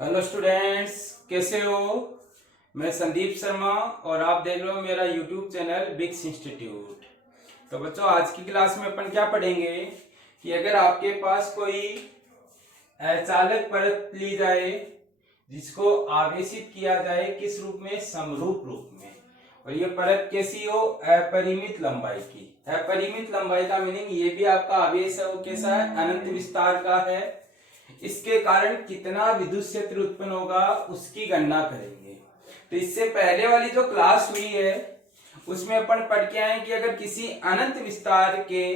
Hello students, कैसे हो। मैं संदीप शर्मा और आप देख रहे हो मेरा यूट्यूब चैनल बिक्स इंस्टीट्यूट। तो बच्चों, आज की क्लास में अपन क्या पढ़ेंगे कि अगर आपके पास कोई अचालक परत ली जाए जिसको आवेशित किया जाए, किस रूप में, समरूप रूप में, और ये परत कैसी हो, अपरिमित लंबाई की। अपरिमित लंबाई का मीनिंग ये भी आपका आवेश है वो कैसा है, अनंत विस्तार का है। इसके कारण कितना विद्युत क्षेत्र उत्पन्न होगा उसकी गणना करेंगे। तो इससे पहले वाली जो क्लास हुई है उसमें अपन पढ़ के आए कि अगर किसी अनंत विस्तार के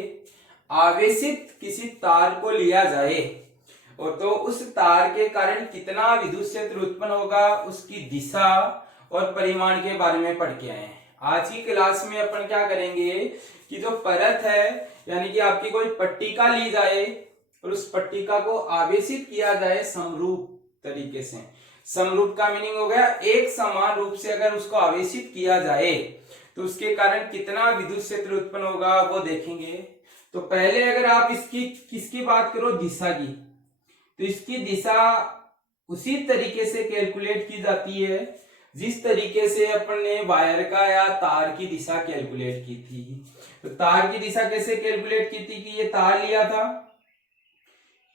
आवेशित किसी तार को लिया जाए और तो उस तार के कारण कितना विद्युत क्षेत्र उत्पन्न होगा, उसकी दिशा और परिमाण के बारे में पढ़ के आए हैं। आज की क्लास में अपन क्या करेंगे कि जो परत है, यानी कि आपकी कोई पट्टिका ली जाए और उस पट्टिका को आवेशित किया जाए समरूप तरीके से। समरूप का मीनिंग हो गया एक समान रूप से अगर उसको आवेशित किया जाए तो उसके कारण कितना विद्युत क्षेत्र उत्पन्न होगा वो देखेंगे। तो पहले अगर आप इसकी किसकी बात करो, दिशा की, तो इसकी दिशा उसी तरीके से कैलकुलेट की जाती है जिस तरीके से अपन ने वायर का या तार की दिशा कैलकुलेट की थी। तो तार की दिशा कैसे कैलकुलेट की थी कि ये तार लिया था,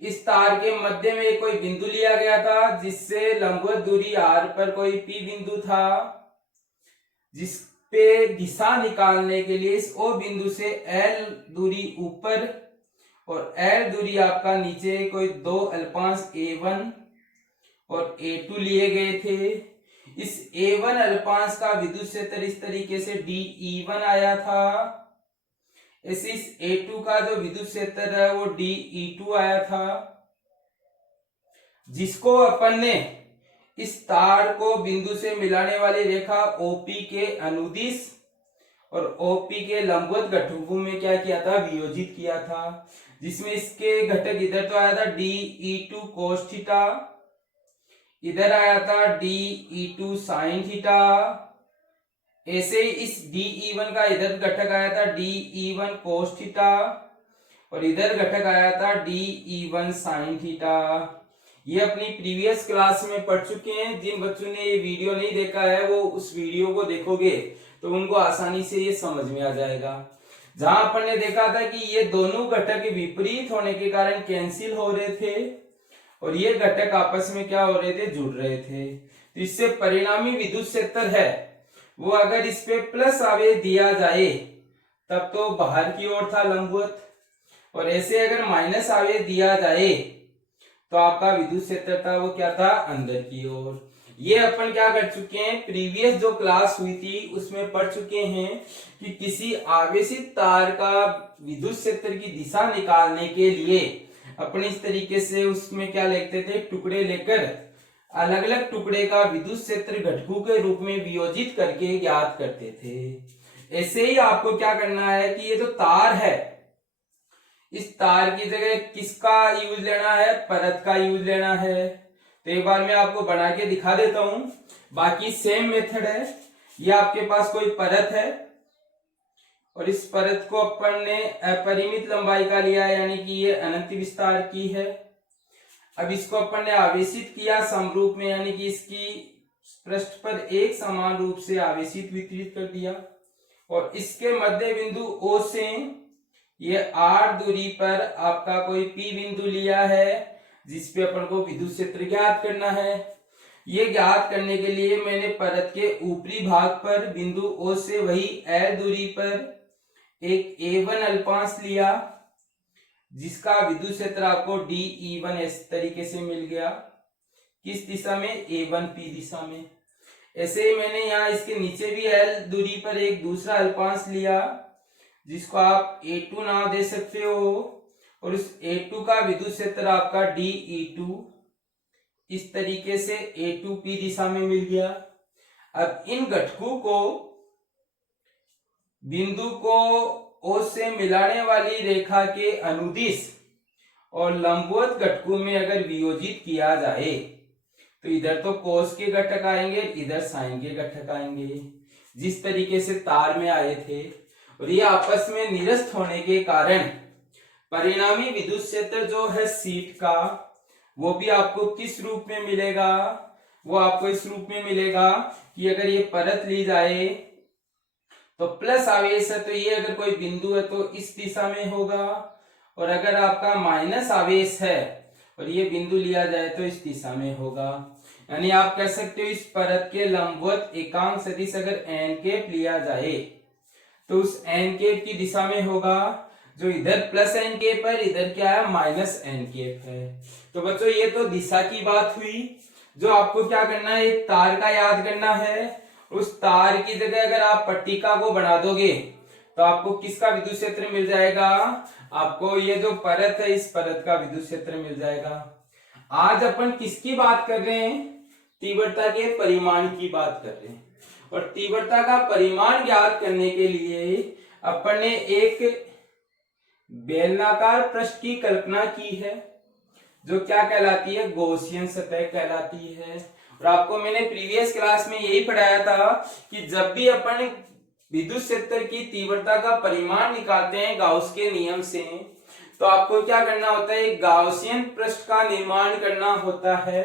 इस तार के मध्य में कोई बिंदु लिया गया था जिससे लंबवत दूरी r पर कोई P बिंदु था, जिस पे दिशा निकालने के लिए इस O बिंदु से L दूरी ऊपर और L दूरी आपका नीचे कोई दो अल्पांश A1 और A2 लिए गए थे। इस A1 अल्पांश का विद्युत क्षेत्र इस तरीके से dE1 आया था। इस A2 का जो विद्युत क्षेत्र है वो dE2 आया था, जिसको अपन ने इस तार को बिंदु से मिलाने वाली रेखा OP के अनुदिश और OP के लंबवत घटकों में क्या किया था, वियोजित किया था। जिसमें इसके घटक इधर तो आया था dE2 cos थीटा, इधर आया था dE2 sin थीटा, ऐसे ही इस dE1 का इधर घटक आया था dE1 cos थीटा और इधर घटक आया था dE1 sin थीटा। ये अपनी प्रीवियस क्लास में पढ़ चुके हैं। जिन बच्चों ने ये वीडियो नहीं देखा है वो उस वीडियो को देखोगे तो उनको आसानी से ये समझ में आ जाएगा। जहां अपन ने देखा था कि ये दोनों घटक विपरीत होने के कारण कैंसिल हो रहे थे और ये घटक आपस में क्या हो रहे थे, जुड़ रहे थे। तो इससे परिणामी विद्युत क्षेत्र है वो अगर इस पे प्लस आवेश दिया जाए तब तो बाहर की ओर था लंबवत, और ऐसे अगर माइनस आवेश दिया जाए तो आपका विद्युत क्षेत्र था वो क्या था, अंदर की ओर। ये अपन क्या कर चुके हैं, प्रीवियस जो क्लास हुई थी उसमें पढ़ चुके हैं कि किसी आवेशित तार का विद्युत क्षेत्र की दिशा निकालने के लिए अपन इस तरीके से उसमें क्या लिखते थे, टुकड़े लेकर अलग अलग टुकड़े का विद्युत क्षेत्र घटकों के रूप में वियोजित करके ज्ञात करते थे। ऐसे ही आपको क्या करना है कि ये जो तार है, इस तार की जगह किसका यूज लेना है, परत का यूज लेना है। तो एक बार मैं आपको बना के दिखा देता हूं। बाकी सेम मेथड है। ये आपके पास कोई परत है और इस परत को अपन ने अपरिमित लंबाई का लिया है, यानी कि ये अनंत विस्तार की है। अब इसको अपन ने आवेशित किया समरूप में, यानी कि इसकी पृष्ठ पर एक समान रूप से आवेशित वितरित कर दिया और इसके मध्य बिंदु O से ये r दूरी पर आपका कोई P बिंदु लिया है जिसपे अपन को विद्युत क्षेत्र ज्ञात करना है। ये ज्ञात करने के लिए मैंने परत के ऊपरी भाग पर बिंदु O से वही L दूरी पर एक A1 अल्पांश लिया जिसका विद्युत क्षेत्र आपको dE1 इस तरीके से मिल गया। किस दिशा में, A1P दिशा में। ऐसे ही मैंने यहाँ इसके नीचे भी L दूरी पर एक दूसरा अल्पांश लिया जिसको आप A2 नाम दे सकते हो और उस A2 का विद्युत क्षेत्र आपका dE2 इस तरीके से A2P दिशा में मिल गया। अब इन घटकों को बिंदु को O से मिलाने वाली रेखा के अनुदिश और लंबवत घटकों में अगर वियोजित किया जाए तो इधर तो कोस के घटक आएंगे, इधर साइन के घटक आएंगे जिस तरीके से तार में आए थे। और ये आपस में निरस्त होने के कारण परिणामी विद्युत क्षेत्र जो है शीट का वो भी आपको किस रूप में मिलेगा, वो आपको इस रूप में मिलेगा कि अगर ये परत ली जाए तो प्लस आवेश है तो ये अगर कोई बिंदु है तो इस दिशा में होगा, और अगर आपका माइनस आवेश है और ये बिंदु लिया जाए तो इस दिशा में होगा। यानी आप कह सकते हो इस परत के लंबवत एकांक सदिश अगर एन कैप लिया जाए तो उस एन कैप की दिशा में होगा, जो इधर प्लस एन कैप है, इधर क्या है माइनस एन कैप है। तो बच्चों ये तो दिशा की बात हुई। जो आपको क्या करना है, एक तार का याद करना है। उस तार की जगह अगर आप पट्टिका को बढ़ा दोगे तो आपको किसका विद्युत क्षेत्र मिल जाएगा, आपको ये जो परत है इस परत का विद्युत क्षेत्र मिल जाएगा। आज अपन किसकी बात कर रहे हैं, तीव्रता के परिमाण की बात कर रहे हैं। और तीव्रता का परिमाण ज्ञात करने के लिए अपन ने एक बेलनाकार पृष्ठ की कल्पना की है जो क्या कहलाती है, गॉसियन सतह कहलाती है। और आपको मैंने प्रीवियस क्लास में यही पढ़ाया था कि जब भी अपन विद्युत क्षेत्र की तीव्रता का परिमाण निकालते हैं गाउस के नियम से, तो आपको क्या करना होता है, एक गाउसियन पृष्ठ का निर्माण करना होता है।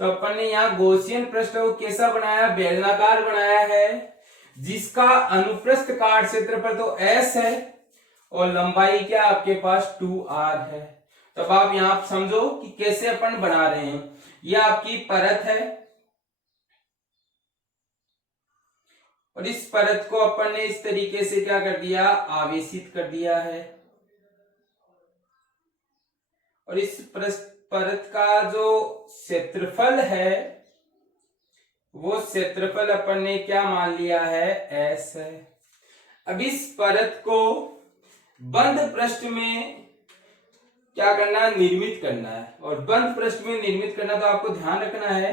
तो अपन ने यहाँ गॉसियन पृष्ठ को कैसा बनाया, बेलनाकार बनाया है, जिसका अनुप्रस्थ काट क्षेत्रफल तो s है और लंबाई क्या आपके पास 2r है। तब आप यहाँ समझो कि कैसे अपन बना रहे हैं। यह आपकी परत है और इस परत को अपन ने इस तरीके से क्या कर दिया, आवेशित कर दिया है। और इस परत का जो क्षेत्रफल है वो क्षेत्रफल अपन ने क्या मान लिया है, s है। अब इस परत को बंद पृष्ठ में क्या करना है, निर्मित करना है। और बंद पृष्ठ में निर्मित करना तो आपको ध्यान रखना है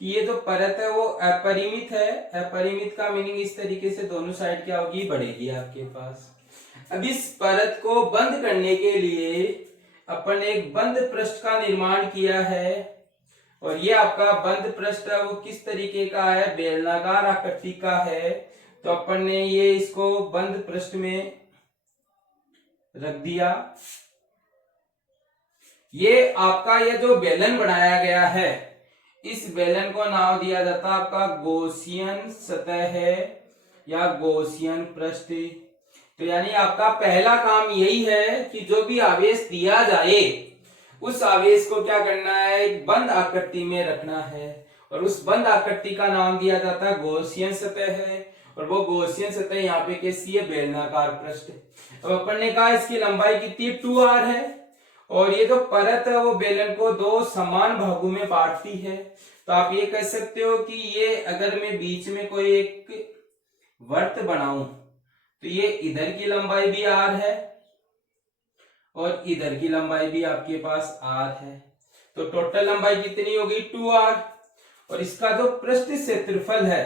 कि ये जो परत है वो अपरिमित है। अपरिमित का मीनिंग इस तरीके से दोनों साइड क्या होगी, बढ़ेगी आपके पास। अब इस परत को बंद करने के लिए अपन एक बंद पृष्ठ का निर्माण किया है। और ये आपका बंद पृष्ठ है वो किस तरीके का है, बेलनाकार आकृति का है। तो अपन ने ये इसको बंद पृष्ठ में रख दिया। ये आपका ये जो बेलन बनाया गया है, इस बेलन को नाम दिया जाता है आपका गॉसियन सतह है या गॉसियन पृष्ठ। तो यानी आपका पहला काम यही है कि जो भी आवेश दिया जाए उस आवेश को क्या करना है, एक बंद आकृति में रखना है। और उस बंद आकृति का नाम दिया जाता है गॉसियन सतह है। और वो गॉसियन सतह यहाँ पे कैसी है, बेलनाकार पृष्ठ। अब अपन ने कहा इसकी लंबाई कितनी 2r है और ये जो परत है वो बेलन को दो समान भागों में बांटती है। तो आप ये कह सकते हो कि ये अगर मैं बीच में कोई एक वर्त बनाऊं तो ये इधर की लंबाई भी r है और इधर की लंबाई भी आपके पास r है। तो टोटल लंबाई कितनी होगी, 2r। और इसका जो पृष्ठ क्षेत्रफल है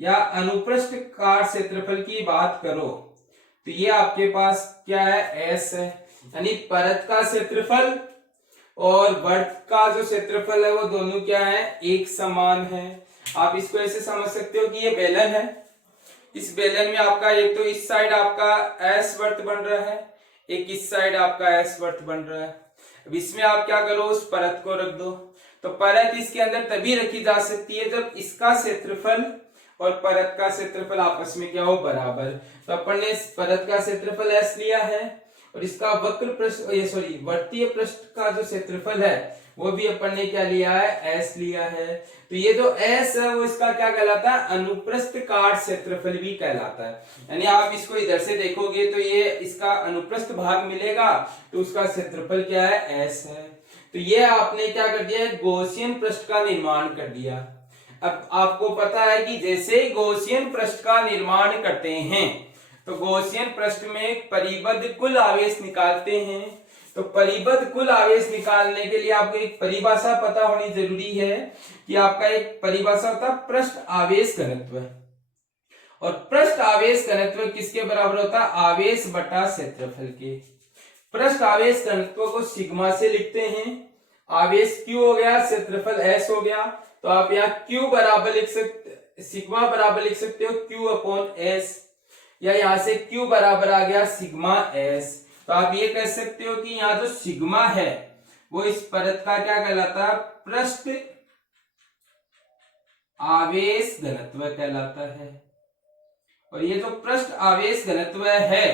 या अनुप्रस्थ काट क्षेत्रफल की बात करो तो ये आपके पास क्या है, s है। यानी परत का क्षेत्रफल और वर्त का जो क्षेत्रफल है वो दोनों क्या है, एक समान है। आप इसको ऐसे समझ सकते हो कि ये बेलन है। इस बेलन में आपका एक तो इस साइड आपका s वर्त बन रहा है, एक इस साइड आपका s वर्त बन रहा है। अब इसमें आप क्या करो, उस परत को रख दो। तो परत इसके अंदर तभी रखी जा सकती है जब इसका क्षेत्रफल और परत का क्षेत्रफल आपस में क्या हो, बराबर। तो अपन ने इस परत का क्षेत्रफल s लिया है और इसका वक्र पृष्ठ वर्तीय पृष्ठ का जो क्षेत्रफल है वो भी अपन ने क्या लिया है, s लिया है। तो ये जो s है वो इसका क्या कहलाता है, अनुप्रस्थ काट क्षेत्रफल भी कहलाता है। यानी आप इसको इधर से देखोगे तो ये इसका अनुप्रस्थ भाग मिलेगा तो उसका क्षेत्रफल क्या है, s है। तो ये आपने क्या कर दिया, गॉसियन पृष्ठ का निर्माण कर दिया। अब आपको पता है कि जैसे ही गॉसियन पृष्ठ का निर्माण करते हैं तो गॉसियन पृष्ठ में परिबद्ध कुल आवेश निकालते हैं। तो परिबद्ध कुल आवेश निकालने के लिए आपको एक परिभाषा पता होनी जरूरी है कि आपका एक परिभाषा होता है पृष्ठ आवेश घनत्व। और पृष्ठ आवेश घनत्व किसके बराबर होता है, आवेश बटा क्षेत्रफल के। पृष्ठ आवेश घनत्व को सिग्मा से लिखते हैं। आवेश q हो गया, क्षेत्रफल s हो गया। तो आप यहाँ q बराबर लिख सकते, सिग्मा बराबर लिख सकते हो q अपॉन s, या यहाँ से q बराबर आ गया सिग्मा s। तो आप ये कह सकते हो कि यहाँ जो सिग्मा है वो इस परत का क्या कहलाता है? पृष्ठ आवेश घनत्व कहलाता है। और ये जो पृष्ठ आवेश घनत्व है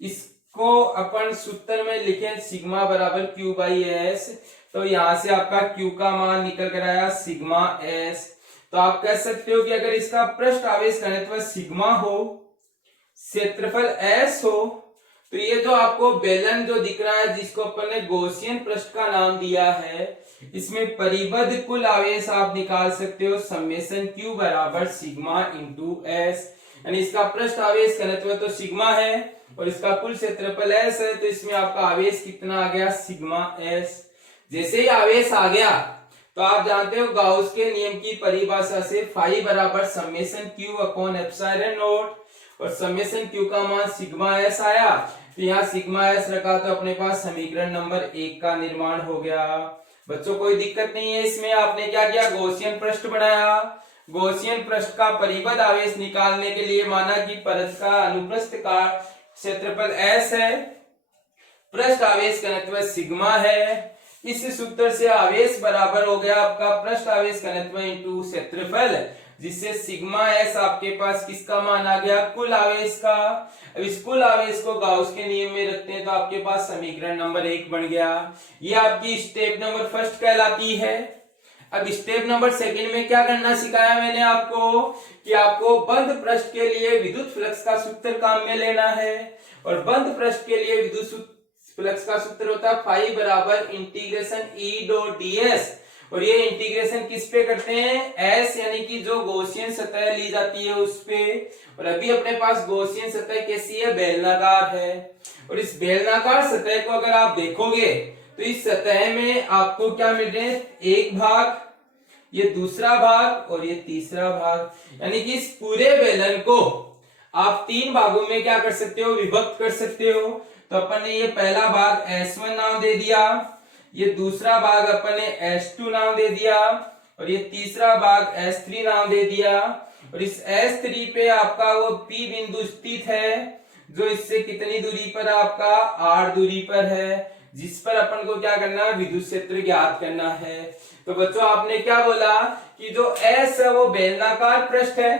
इसको अपन सूत्र में लिखें सिग्मा बराबर क्यू बाई एस। तो यहां से आपका क्यू का मान निकल कर आया सिग्मा एस। तो आप कह सकते हो कि अगर इसका पृष्ठ आवेश घनत्व सिग्मा हो, क्षेत्रफल एस हो, तो ये जो आपको बेलन जो दिख रहा है जिसको अपन ने गॉसियन पृष्ठ का नाम दिया है, इसमें परिबद्ध कुल आवेश आप निकाल सकते हो समेशन क्यू बराबर सिग्मा इंटू एस। यानी इसका पृष्ठ आवेश घनत्व तो सिग्मा है और इसका कुल क्षेत्रफल एस है, तो इसमें आपका आवेश कितना आ गया? Sigma S. जैसे ही आवेश आ गया तो आप जानते हो गाउस के नियम की परिभाषा से फाई बराबर summation Q upon epsilon not, और समेशन क्यू का मान सिग्मा एस आया, तो यहाँ सिग्मा एस रखा तो अपने पास समीकरण नंबर 1 का निर्माण हो गया। बच्चों कोई दिक्कत नहीं है इसमें। आपने क्या किया? गॉसियन पृष्ठ बनाया। गॉसियन पृष्ठ का परिबद्ध आवेश निकालने के लिए माना कि परत का अनुप्रस्थ का क्षेत्रफल एस है, पृष्ठ आवेश घनत्व सिग्मा है। इस सूत्र से आवेश बराबर हो गया आपका पृष्ठ आवेश घनत्व इंटू क्षेत्रफल, जिससे सिग्मा एस आपके पास किसका मान आ गया? कुल आवेश का। अब इस कुल आवेश को गाउस के नियम में रखते हैं तो आपके पास समीकरण नंबर 1 बन गया। ये आपकी स्टेप नंबर फर्स्ट कहलाती है। अब स्टेप नंबर सेकंड में क्या करना सिखाया मैंने आपको कि आपको बंद पृष्ठ के लिए विद्युत फ्लक्स का सूत्र काम में लेना है, और बंद पृष्ठ के लिए विद्युत फ्लक्स का सूत्र होता है फाई बराबर इंटीग्रेशन ई डॉट डीएस। और ये इंटीग्रेशन किस पे करते हैं? एस यानी कि जो गॉसियन सतह ली जाती है उस पे। और अभी अपने पास गॉसियन सतह कैसी है? बेलनाकार है। और इस बेलनाकार सतह को अगर आप देखोगे तो इस सतह में आपको क्या मिल रहे हैं? एक भाग, ये दूसरा भाग और ये तीसरा भाग। यानी कि इस पूरे बेलन को आप 3 भागों में क्या कर सकते हो? विभक्त कर सकते हो। तो अपन ने ये पहला भाग S1 नाम दे दिया, ये दूसरा भाग अपन ने S2 नाम दे दिया, और ये तीसरा भाग S3 नाम दे दिया। और इस S3 पे आपका वो P बिंदु स्थित है जो इससे कितनी दूरी पर? आपका R दूरी पर है, जिस पर अपन को क्या करना है? विद्युत क्षेत्र ज्ञात करना है। तो बच्चों आपने क्या बोला कि जो S है वो बेलनाकार पृष्ठ है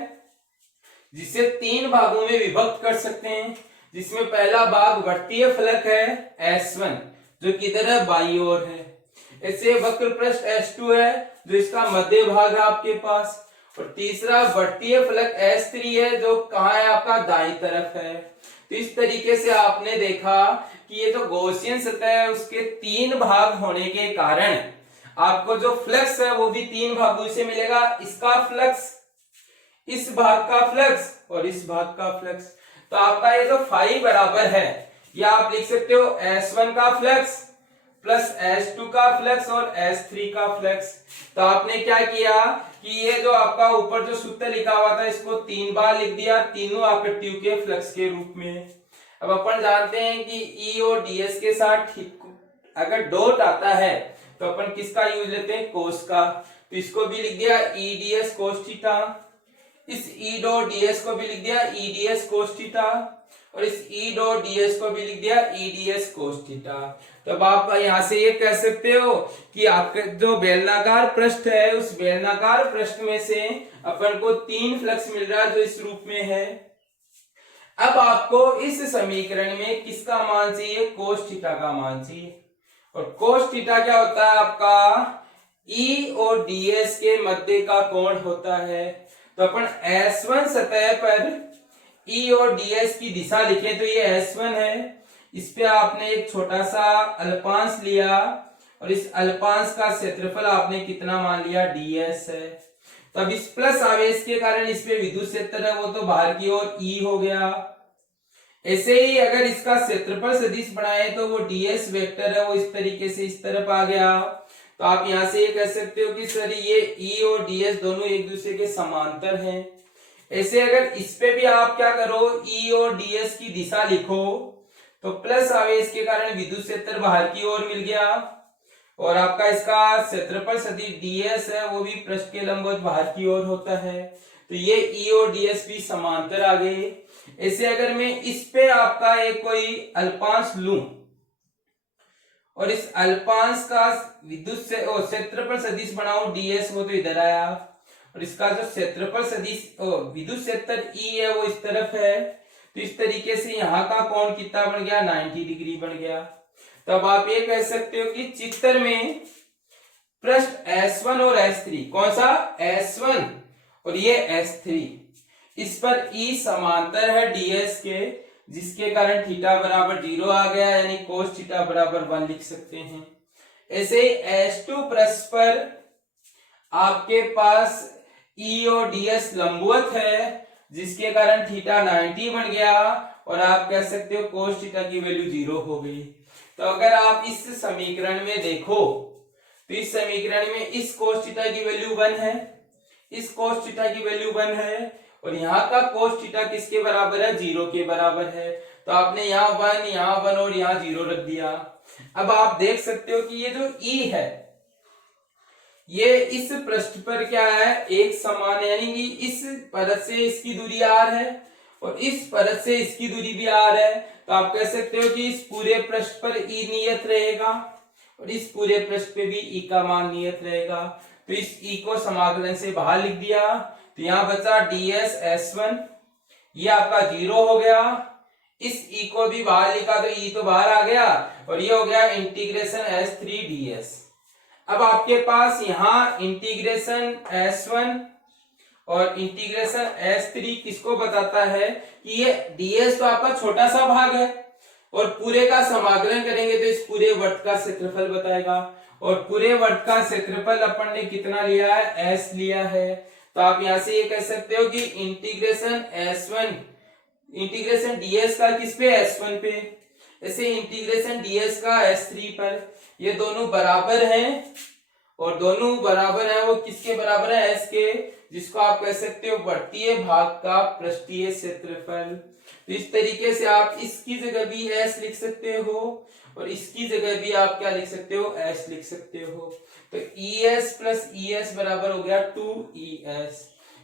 जिसे 3 भागों में विभक्त कर सकते हैं, जिसमें पहला भाग वर्तीय फलक है S1 जो किधर है? बाईं ओर है। ऐसे वक्र पृष्ठ S2 है जो इसका मध्य भाग है आपके पास, और तीसरा वर्तीय फलक S3 है जो कहाँ है? आपका दाईं तरफ है। तो इस तरीके से आपने देखा कि ये जो गॉसियन सतह है उसके 3 भाग होने के कारण आपको जो फ्लक्स है वो भी 3 भागों से मिलेगा। इसका फ्लक्स, इस भाग का फ्लक्स और इस भाग का फ्लक्स। तो आपका ये जो फाई बराबर है या आप लिख सकते हो S1 का फ्लक्स प्लस S2 का फ्लक्स और S3 का फ्लक्स। तो आपने क्या किया कि ये जो आपका ऊपर जो सूत्र लिखा हुआ था इसको 3 बार लिख दिया, तीनों आकृतियों के फ्लक्स के रूप में। अब अपन जानते हैं कि E और DS के साथ अगर डॉट आता है तो अपन किसका यूज लेते हैं? कोस का। तो इसको भी लिख दिया EDS कोस थीटा, इस E डॉट DS को भी लिख दिया EDS कोस थीटा, और इस E डॉट DS को भी लिख दिया EDS कोस थीटा। तो अब आप यहां से ये कह सकते हो कि आपका जो बेलनाकार पृष्ठ है उस बेलनाकार पृष्ठ में से अपन को 3 फ्लक्स मिल रहा है जो इस रूप में है। अब आपको इस समीकरण में किसका मान चाहिए? कोस थीटा का मान चाहिए। और कोस थीटा क्या होता है? आपका E और DS के मध्य का कोण होता है। तो अपन S1 सतह पर E और DS की दिशा लिखें तो ये S1 है, इस पे आपने एक छोटा सा अल्पांश लिया और इस अल्पांश का क्षेत्रफल आपने कितना मान लिया? DS है। तो अब इस प्लस आवेश के कारण इस पे विद्युत क्षेत्र है वो तो बाहर की ओर E हो गया। ऐसे ही अगर इसका क्षेत्रफल सदिश बनाए तो वो DS वेक्टर है वो इस तरीके से इस तरफ आ गया। तो आप यहां से ये कह सकते हो कि सर ये E और DS दोनों एक दूसरे के समांतर हैं। ऐसे अगर इस पे भी आप क्या करो? E और DS की दिशा लिखो तो प्लस आवेश के कारण विद्युत क्षेत्र बाहर की ओर मिल गया, और आपका इसका क्षेत्रफल सदिश DS है वो भी पृष्ठ के लंबवत बाहर की ओर होता है। तो ये E और DS भी समांतर आ गए। ऐसे अगर मैं इस पे आपका एक कोई अल्पांश लूं और इस अल्पांश का विद्युत से क्षेत्रफल सदिश बनाओ ds, वो तो इधर आया, और इसका जो क्षेत्रफल सदिश विद्युत क्षेत्र E है वो इस तरफ है, तो इस तरीके से यहाँ का कोण कितना बन गया, 90 डिग्री बन गया। तब आप ये कह सकते हो कि चित्र में पृष्ठ S1 और S3, कौन सा S1 और ये S3, इस पर E समांतर है ds के, जिसके कारण थीटा बराबर 0 आ गया, यानी कोस थीटा बराबर 1 लिख सकते हैं। ऐसे S2 पृष्ठ पर आपके पास E और ds लंबवत है, जिसके कारण थीटा 90 बन गया, और आप कह सकते हो कोस थीटा की वैल्यू 0 हो गई। तो अगर आप इस समीकरण में देखो तो इस समीकरण में इस कोस थीटा की वैल्यू 1 है, इस कोस थीटा की वैल्यू 1 है, और यहाँ का कोस थीटा किसके बराबर है, 0 के बराबर है। तो आपने यहाँ 1, यहाँ 1 और यहाँ 0 रख दिया। अब आप देख सकते हो कि ये जो E है ये इस पृष्ठ पर क्या है, एक समान, यानी कि इस परत से इसकी दूरी r है और इस परत से इसकी दूरी भी r है। तो आप कह सकते हो कि इस पूरे पृष्ठ पर E नियत रहेगा और इस पूरे पृष्ठ पे भी E का मान नियत रहेगा। तो इस E को समाकलन से बाहर लिख दिया, तो यहाँ बचा ds S1, ये आपका 0 हो गया। इस E को भी बाहर लिखा तो E तो बाहर आ गया, और ये हो गया इंटीग्रेशन S3 ds। अब आपके पास यहाँ इंटीग्रेशन S1 और इंटीग्रेशन S3 किसको बताता है कि ये ds तो आपका छोटा सा भाग है, और पूरे का समाकलन करेंगे तो इस पूरे वृत्त का क्षेत्रफल बताएगा, और पूरे वृत्त का क्षेत्रफल अपन ने कितना लिया है, S लिया है। तो आप यहां से ये कह सकते हो कि इंटीग्रेशन S1 इंटीग्रेशन ds का किस पे, S1 पे, ऐसे इंटीग्रेशन ds का S3 पर, ये दोनों बराबर हैं, और दोनों बराबर हैं वो किसके बराबर है, S के, जिसको आप कह सकते हो वृत्तीय भाग का पृष्ठीय क्षेत्रफल। तो इस तरीके से आप इसकी जगह भी S लिख सकते हो और इसकी जगह भी आप क्या लिख सकते हो, S लिख सकते हो। तो ES प्लस ES बराबर हो गया 2ES,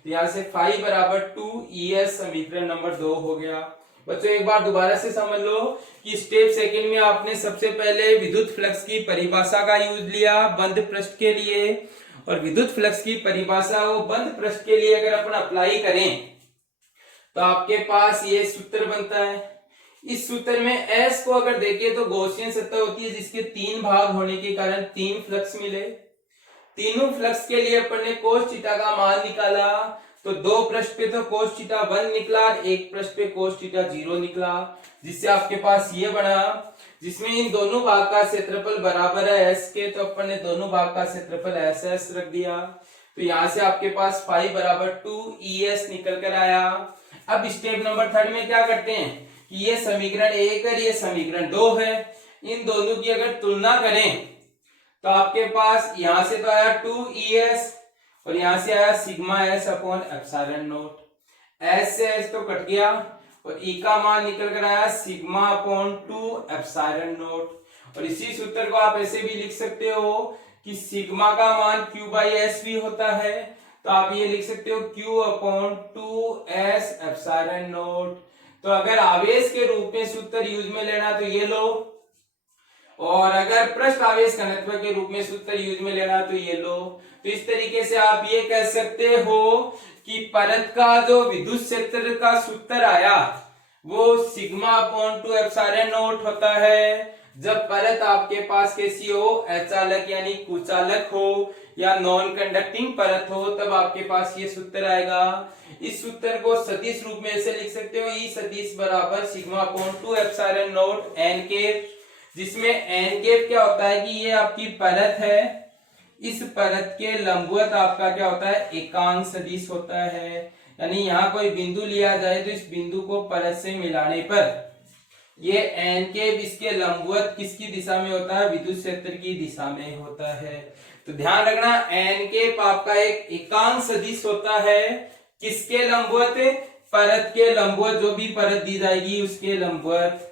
तो यहाँ से फाई बराबर 2ES समीकरण नंबर 2 हो गया। बच्चों एक बार दोबारा से समझ लो कि स्टेप सेकंड में आपने सबसे पहले विद्युत फ्लक्स की परिभाषा का यूज लिया बंद पृष्ठ के लिए, और विद्युत फ्लक्स की परिभाषा वो बंद पृष्ठ के लिए अगर अपन अप्लाई करें तो आपके पास ये सूत्र बनता है। इस सूत्र में S को अगर देखें तो गॉसियन सतह होती है, जिसके 3 भाग होने के कारण 3 फ्लक्स मिले। तीनों फ्लक्स के लिए अपन ने कोस थीटा का मान निकाला, तो 2 पृष्ठ पे तो कोस थीटा 1 निकला और 1 पृष्ठ पे कोस थीटा 0 निकला, जिससे आपके पास ये बना, जिसमें इन दोनों भाग का क्षेत्रफल बराबर है S के, तो अपन ने दोनों भाग का क्षेत्रफल SS रख दिया। तो यहां से आपके पास फाई बराबर 2ES निकल कर आया। अब स्टेप नंबर 3 में क्या करते हैं कि ये समीकरण 1 और ये समीकरण 2 है, इन दोनों की अगर तुलना करें तो आपके पास यहां से तो आया 2ES और यहां से आया sigma S upon epsilon not. S से S तो कट गया और E का मान निकल कर आया सिग्मा अपॉन 2 एप्सिलॉन नॉट। और इसी सूत्र को आप ऐसे भी लिख सकते हो कि सिग्मा का मान Q बाई S भी होता है, तो आप ये लिख सकते हो Q upon 2S epsilon not. तो अगर आवेश के रूप में सूत्र यूज में लेना तो ये लो, और अगर पृष्ठ आवेश घनत्व के रूप में सूत्र यूज में लेना तो ये लो। तो इस तरीके से आप ये कह सकते हो कि परत का जो विद्युत क्षेत्र का सूत्र आया वो सिग्मा अपॉन 2 एप्सिलॉन नॉट होता है। जब परत आपके पास कैसी हो, अचालक यानी कुचालक हो या नॉन कंडक्टिंग परत हो, तब आपके पास ये सूत्र आएगा। इस सूत्र को सदिश रूप में ऐसे लिख सकते हो, ई सदिश बराबर sigma upon 2 epsilon not an cap, जिसमें एन कैप क्या होता है कि ये आपकी परत है, इस परत के लंबवत आपका क्या होता है, एकांक सदिश होता है। यानी यहाँ कोई बिंदु लिया जाए तो इस बिंदु को परत से मिलाने पर ये एन कैप इसके लंबवत किसकी दिशा में होता है, विद्युत क्षेत्र की दिशा में होता है। तो ध्यान रखना एन कैप आपका एक एकांक सदिश होता है, किसके लंबवत, परत के लंबवत, जो भी परत दी जाएगी उसके लंबवत।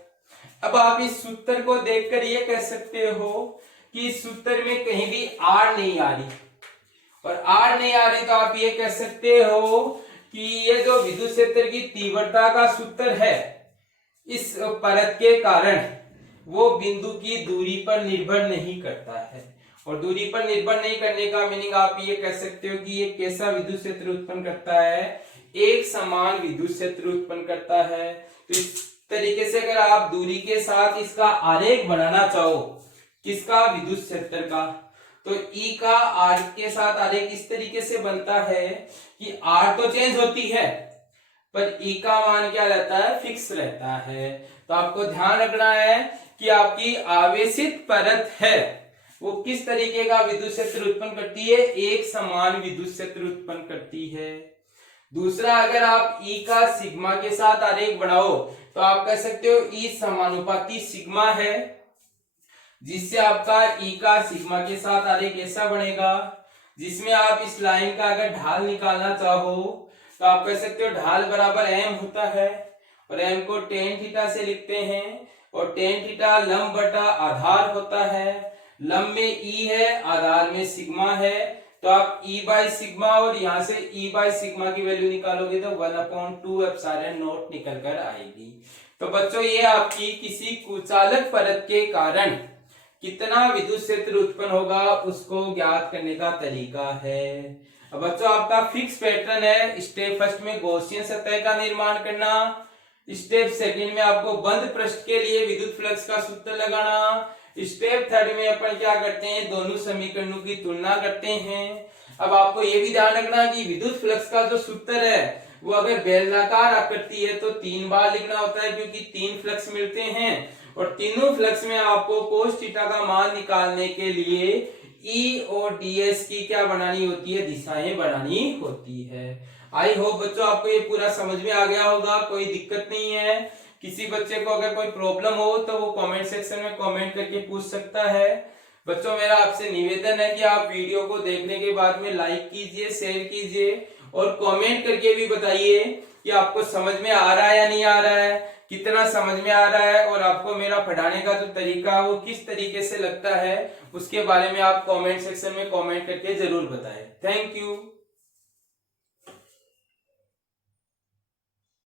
अब आप इस सूत्र को देखकर ये कह सकते हो कि इस सूत्र में कहीं भी R नहीं आ रही, और R नहीं आ रही तो आप ये कह सकते हो कि ये जो विद्युत क्षेत्र की तीव्रता का सूत्र है इस परत के कारण वो बिंदु की दूरी पर निर्भर नहीं करता है। और दूरी पर निर्भर नहीं करने का मीनिंग आप ये कह सकते हो कि ये कैसा विद्युत क्षेत्र उत्पन्न करता है, एक समान विद्युत क्षेत्र उत्पन्न करता है। तो इस तरीके से अगर आप दूरी के साथ इसका आरेख बनाना चाहो, किसका, विद्युत क्षेत्र का, तो E का R के साथ आरेख इस तरीके से बनता है कि R तो चेंज होती है पर E का मान क्या रहता है, फिक्स रहता है। तो आपको ध्यान रखना है कि आपकी आवेशित परत है वो किस तरीके का विद्युत क्षेत्र उत्पन्न करती है, एक समान विद्युत क्षेत्र उत्पन्न करती है। दूसरा, अगर आप E का सिग्मा के साथ आरेख बनाओ तो आप कह सकते हो E समानुपाती सिग्मा है, जिससे आपका E का सिग्मा के साथ आरेख ऐसा बनेगा, जिसमें आप इस लाइन का अगर ढाल निकालना चाहो तो आप कह सकते हो ढाल बराबर m होता है और m को tan थीटा से लिखते हैं और tan थीटा लंब बटा आधार होता है। लंब में E है, आधार में सिग्मा है, तो आप E बाई सिग्मा और यहाँ से E बाई सिग्मा की वैल्यू निकालोगे तो 1/2 एप्सिलॉन नॉट निकल कर आएगी। तो बच्चों ये आपकी किसी कुचालक परत के कारण कितना विद्युत क्षेत्र उत्पन्न होगा उसको ज्ञात करने का तरीका है। अब बच्चों आपका फिक्स पैटर्न है, स्टेप फर्स्ट में गॉसियन सतह का निर्माण करना, स्टेप सेकंड में आपको बंद पृष्ठ के लिए विद्युत फ्लक्स का सूत्र लगाना, स्टेप थर्ड में अपन क्या करते हैं, दोनों समीकरणों की तुलना करते हैं। अब आपको ये भी ध्यान रखना कि विद्युत फ्लक्स का जो सूत्र है वो अगर बेलनाकार आकृति है तो 3 बार लिखना होता है, क्योंकि 3 फ्लक्स मिलते हैं और तीनों फ्लक्स में आपको कोस थीटा का मान निकालने के लिए E और ds की क्या बनानी होती है, दिशाएं बनानी होती है। आई होप बच्चों आपको ये पूरा समझ में आ गया होगा, कोई दिक्कत नहीं है। किसी बच्चे को अगर कोई प्रॉब्लम हो तो वो कमेंट सेक्शन में कमेंट करके पूछ सकता है। बच्चों मेरा आपसे निवेदन है कि आप वीडियो को देखने के बाद में लाइक कीजिए, शेयर कीजिए और कमेंट करके भी बताइए कि आपको समझ में आ रहा है या नहीं आ रहा है, कितना समझ में आ रहा है और आपको मेरा पढ़ाने का जो तरीका है वो किस तरीके से लगता है, उसके बारे में आप कमेंट सेक्शन में कमेंट करके जरूर बताएं। Thank you.